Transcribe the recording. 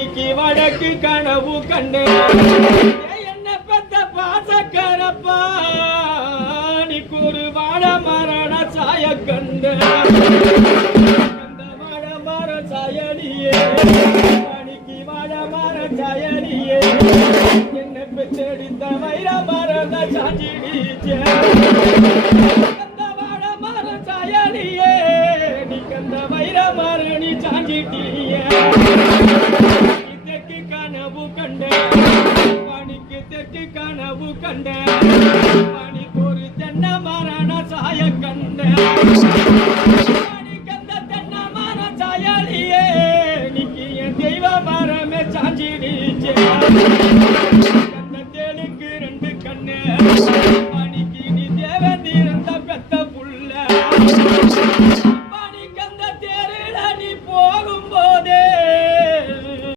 பணிக்கு வடக்கு கனவு கண்டு என்ன பெத்த பாசக்கரப்பா நீ கூறு வாழ மரண சாய கண்டு அந்த வாழ மர சாயலியே பணிக்கு வாழ மர சாயலியே என்ன பெற்றெடுத்த வைர மரத சாஞ்சிடிச்சே அந்த வாழ மர சாயலியே நீ கந்த வைர மரணி சாஞ்சிட்டியே தெற்கு கனவு கண்ட பணிக்கு தெற்கு கனவு கண்ட பணிக்கு ஒரு தென்னை மரண சாய கண்ட பணிக்கந்த தென்னை மர சாயலியே நீக்கு என் தெய்வ மரமே சாஞ்சிடிச்சே